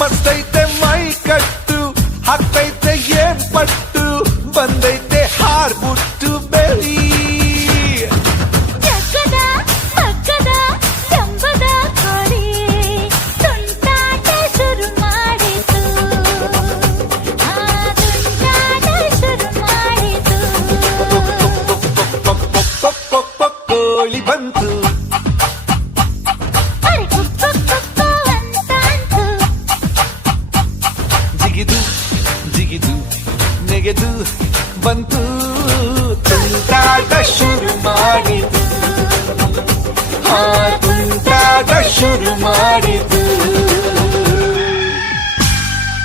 మస్తైతే my కట్టు హట్టైతే ఏం పట్టు బందైతే హార్ బుట్టు బెలి ಬಂತು ಜಿಗಿದು ಜಿಗಿದು ನೆಗೆದು ಬಂತು ತುಂಟಾಟ ಶುರು ಮಾಡಿ ತುಂಟಾಟ ಶುರು ಮಾಡಿ